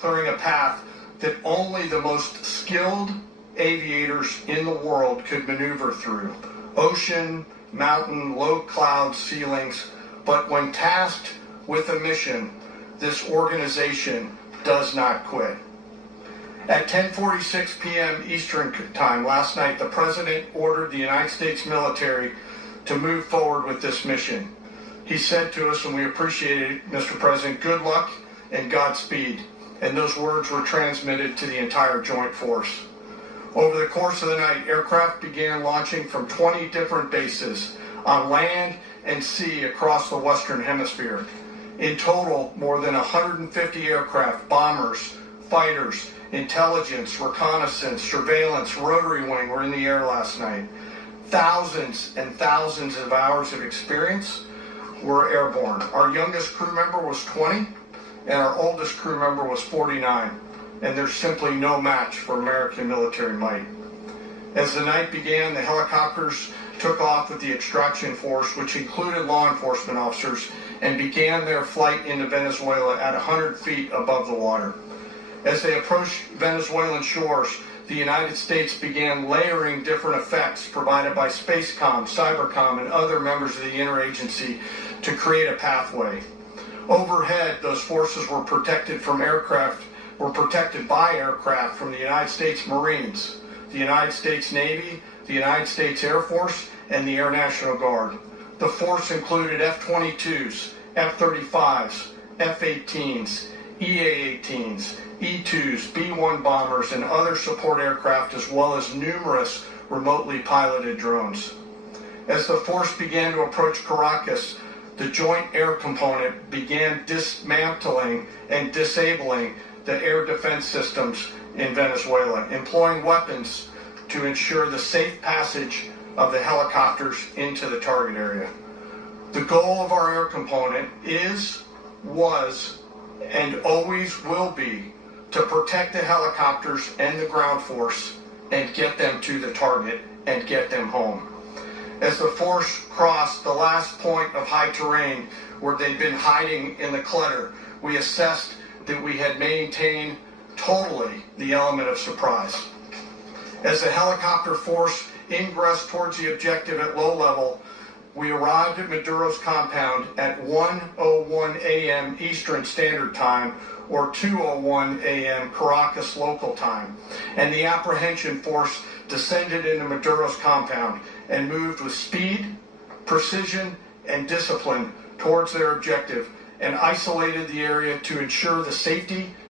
clearing a path that only the most skilled aviators in the world could maneuver through. Ocean, mountain, low cloud ceilings, but when tasked with a mission, this organization does not quit. At 10:46 p.m. Eastern Time last night, the President ordered the United States military to move forward with this mission. He said to us, and we appreciate it, Mr. President, good luck and Godspeed. And those words were transmitted to the entire Joint Force. Over the course of the night, aircraft began launching from 20 different bases on land and sea across the Western Hemisphere. In total, more than 150 aircraft, bombers, fighters, intelligence, reconnaissance, surveillance, rotary wing were in the air last night. Thousands and thousands of hours of experience were airborne. Our youngest crew member was 20, and our oldest crew member was 49, and there's simply no match for American military might. As the night began, the helicopters took off with the extraction force, which included law enforcement officers, and began their flight into Venezuela at 100 feet above the water. As they approached Venezuelan shores, the United States began layering different effects provided by Spacecom, Cybercom, and other members of the interagency to create a pathway. Overhead, those forces were protected by aircraft from the United States Marines, the United States Navy, the United States Air Force, and the Air National Guard. The force included F-22s, F-35s, F-18s, EA-18s, E-2s, B-1 bombers, and other support aircraft, as well as numerous remotely piloted drones. As the force began to approach Caracas, the Joint Air Component began dismantling and disabling the air defense systems in Venezuela, employing weapons to ensure the safe passage of the helicopters into the target area. The goal of our air component is, was, and always will be to protect the helicopters and the ground force and get them to the target and get them home. As the force crossed the last point of high terrain where they'd been hiding in the clutter, we assessed that we had maintained totally the element of surprise. As the helicopter force ingressed towards the objective at low level, we arrived at Maduro's compound at 1:01 a.m. Eastern Standard Time, or 2:01 a.m. Caracas local time, and the apprehension force descended into Maduro's compound and moved with speed, precision, and discipline towards their objective, and isolated the area to ensure the safety